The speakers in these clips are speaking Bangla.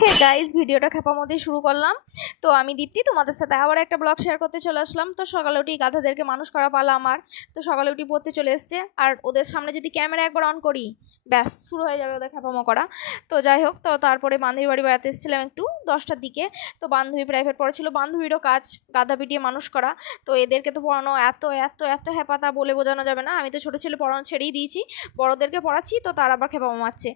হে গাইস, ভিডিওটা খেপার মধ্যে শুরু করলাম। তো আমি দীপ্তি তোমাদের সাথে আবার একটা ব্লগ শেয়ার করতে চলে আসলাম। তো সকালে উঠি গাধাদেরকে মানুষ করা পালা আমার। তো সকালে উঠি পড়তে চলে এসছে, আর ওদের সামনে যদি ক্যামেরা একবার অন করি ব্যাস শুরু হয়ে যাবে ওদের খেপামো করা। তো যাই হোক, তো তারপরে বান্ধবী বাড়ি বেড়াতে এসেছিলাম একটু 10টার দিকে। তো বান্ধবী প্রাইভেট পড়েছিল, বান্ধবীরও কাজ গাধা পিটিয়ে মানুষ করা। তো এদেরকে তো পড়ানো এত এত এত হেপাতা বলে বোঝানো যাবে না। আমি তো ছোটো ছেলে পড়ানো ছেড়েই দিয়েছি, বড়োদেরকে পড়াচ্ছি, তো তারা আবার খেপামো মারছে।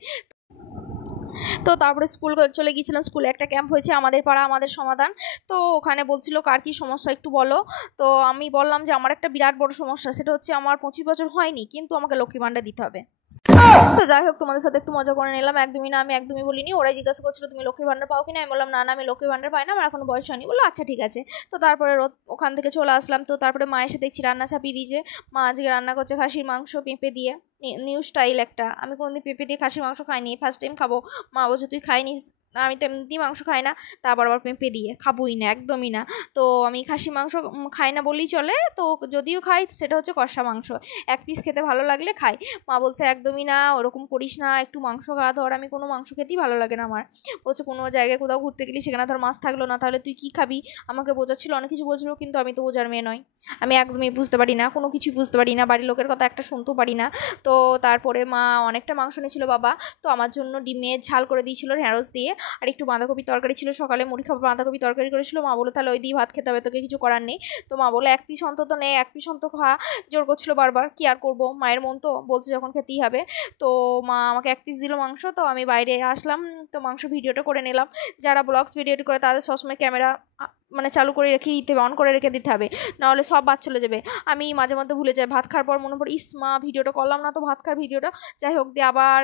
তো তারপরে স্কুল চলে গিয়েছিলাম। স্কুলে একটা ক্যাম্প হয়েছে, আমাদের পাড়া আমাদের সমাধান। তো ওখানে বলছিল কার কী সমস্যা একটু বলো। তো আমি বললাম যে আমার একটা বিরাট বড় সমস্যা, সেটা হচ্ছে আমার 25 বছর হয়নি, কিন্তু আমাকে লক্ষ্মী ভাণ্ডার দিতে হবে। তো যাই হোক, তোমাদের সাথে একটু মজা করে নিলাম। একদমই না, আমি একদমই বলিনি। ওরাই জিজ্ঞাসা করছিল তুমি লক্ষ্মী ভাণ্ডার পাও কিনা। আমি বললাম না না, আমি লক্ষ্মী ভাণ্ডার পাই না, আমার এখনো বয়স হয়নি। বললো আচ্ছা ঠিক আছে। তো তারপরে ওখান থেকে চলে আসলাম। তো তারপরে মা এসে দেখছি রান্না চাপিয়ে দিয়েছে। মা আজকে রান্না করছে খাসির মাংস পেঁপে দিয়ে, নিউ স্টাইল একটা। আমি কোনোদিন পেঁপে দিয়ে খাসির মাংস খাইনি, ফার্স্ট টাইম খাবো। মা বলছে তুই খাইনি। আমি তো এমনিতেই মাংস খাই না, তারপর আবার পেঁপে দিয়ে খাবোই না, একদমই না। তো আমি খাসি মাংস খাই না বললেই চলে। তো যদিও খাই সেটা হচ্ছে কষা মাংস, এক পিস খেতে ভালো লাগলে খাই। মা বলছে একদমই না, ওরকম করিস না, একটু মাংস খা। ধর আমি কোনো মাংস খেতেই ভালো লাগে না আমার। বলছে কোনো জায়গায় কোথাও ঘুরতে গেলি সেখানে ধর মাছ থাকলো না, তাহলে তুই কী খাবি। আমাকে বোঝাচ্ছিল, অনেক কিছু বোঝালো, কিন্তু আমি তো বোঝার মেয়ে নয়। আমি একদমই বুঝতে পারি না, কোনো কিছুই বুঝতে পারি না, বাড়ির লোকের কথা একটা শুনতেও পারি না। তো তারপরে মা অনেকটা মাংস নিয়েছিল বাবা। তো আমার জন্য ডিমের ঝাল করে দিয়েছিল ঢেঁড়স দিয়ে, আর একটু বাঁধাকপি তরকারি ছিল, সকালে মুড়ি খাবার বাঁধাকপি তরকারি করেছিল। মা বলে তাহলে ওই দিয়ে ভাত খেতে হবে, তোকে কিছু করার নেই। তো মা বলে এক পিস অন্তত নেই, এক পিস অন্তত খা। জোর করছিল বারবার, কি আর করবো, মায়ের মন তো, বলছে যখন খেতেই হবে। তো মা আমাকে এক পিস দিল মাংস। তো আমি বাইরে আসলাম, তো মাংস ভিডিওটা করে নিলাম। যারা ব্লগস ভিডিও করে তাদের সবসময় ক্যামেরা মানে চালু করে রেখে দিতে হবে, অন করে রেখে দিতে হবে, নাহলে সব বাদ চলে যাবে। আমি মাঝে মধ্যে ভুলে যাই, ভাত খাওয়ার পর মনে পড়ে ইসমা ভিডিওটা করলাম না তো, ভাত খাওয়ার ভিডিওটা। যাই হোক, দিয়ে আবার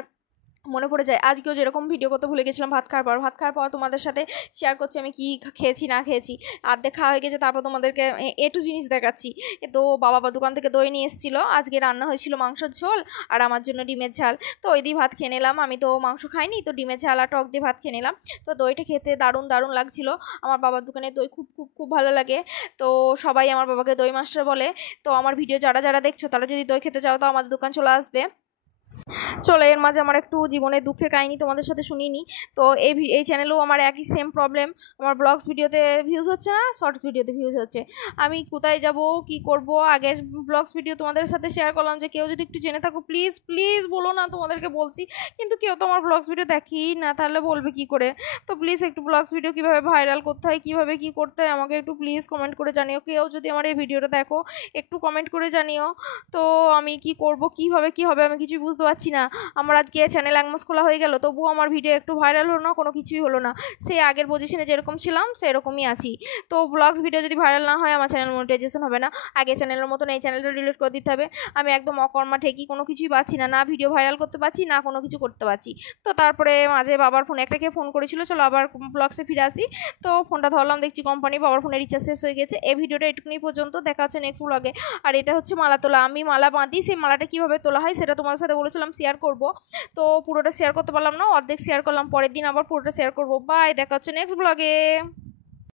মনে পড়ে যায়। আজকেও যেরকম ভিডিও করতে ভুলে গেছিলাম ভাত খাওয়ার পর তোমাদের সাথে শেয়ার করছি আমি কি খেয়েছি না খেয়েছি। আর্ধেক খাওয়া হয়ে গেছে, তারপর তোমাদেরকে একটু জিনিস দেখাচ্ছি। তো বাবা দোকান থেকে দই নিয়ে এসেছিলো, আজকে রান্না হয়েছিল মাংসের ঝোল আর আমার জন্য ডিমের ঝাল। তো ওই দিয়ে ভাত খেয়ে নিলাম। আমি তো মাংস খাইনি, তো ডিমের ঝাল আর টক দিয়ে ভাত খেয়ে নিলাম। তো দইটা খেতে দারুণ দারুণ লাগছিল। আমার বাবার দোকানে দই খুব খুব খুব ভালো লাগে। তো সবাই আমার বাবাকে দই মাস্টার বলে। তো আমার ভিডিও যারা যারা দেখছো তারা যদি দই খেতে চাও তো আমাদের দোকান চলে আসবে। চলো, এর মাঝে আমার একটু জীবনের দুঃখের কাহিনী তোমাদের সাথে শুনিনি। তো এই চ্যানেলেও আমার একই সেম প্রবলেম। আমার ব্লগস ভিডিওতে ভিউজ হচ্ছে না, শর্টস ভিডিওতে ভিউজ হচ্ছে। আমি কোথায় যাব, কি করব। আগের ব্লগস ভিডিও তোমাদের সাথে শেয়ার করলাম, যে কেউ যদি একটু জেনে থাকো প্লিজ প্লিজ বলো না, তোমাদেরকে বলছি। কিন্তু কেউ তো আমার ব্লগস ভিডিও দেখেই না, তাহলে বলবে কি করে। তো প্লিজ একটু ব্লগস ভিডিও কীভাবে ভাইরাল করতে হয়, কীভাবে কী করতে হয়, আমাকে একটু প্লিজ কমেন্ট করে জানিও। কেউ যদি আমার এই ভিডিওটা দেখো একটু কমেন্ট করে জানিও। তো আমি কি করব, কীভাবে কী হবে, আমি কিছুই বুঝতে পারছি না। আমার আজকে চ্যানেল 1 মাস খোলা হয়ে গেল, তবুও আমার ভিডিও একটু ভাইরাল হলো না, কোনো কিছুই হলো না। সেই আগের পজিশনে যেরকম ছিলাম সেরকমই আছি। তো ব্লগস ভিডিও যদি ভাইরাল না হয় আমার চ্যানেল মনিটাইজেশন হবে না। আগে চ্যানেলের মতন এই চ্যানেলটা ডিলিট করে দিতে হবে। আমি একদম অকর্মা ঠেকি, কোনো কিছুই পাচ্ছি না, না ভিডিও ভাইরাল করতে পারছি, না কোনো কিছু করতে পারছি। তো তারপরে মাঝে বাবার ফোনে একটাকে ফোন করেছিল, চলো আবার ব্লগসে ফিরে আসি। তো ফোনটা ধরলাম, দেখছি কোম্পানি বাবার ফোনে রিচার্জ শেষ হয়ে গেছে। এই ভিডিওটা এটুকুনি পর্যন্ত, দেখা হচ্ছে নেক্সট ব্লগে। আর এটা হচ্ছে মালা তোলা, আমি মালা বাঁধি, সেই মালাটা কীভাবে তোলা হয় সেটা তোমাদের সাথে বলেছিলাম শেয়ার করব। তো পুরোটা শেয়ার করতে পারলাম না, অর্ধেক শেয়ার করলাম, পরের দিন আবার পুরোটা শেয়ার করবো। বাই, দেখা হচ্ছে নেক্সট ব্লগে।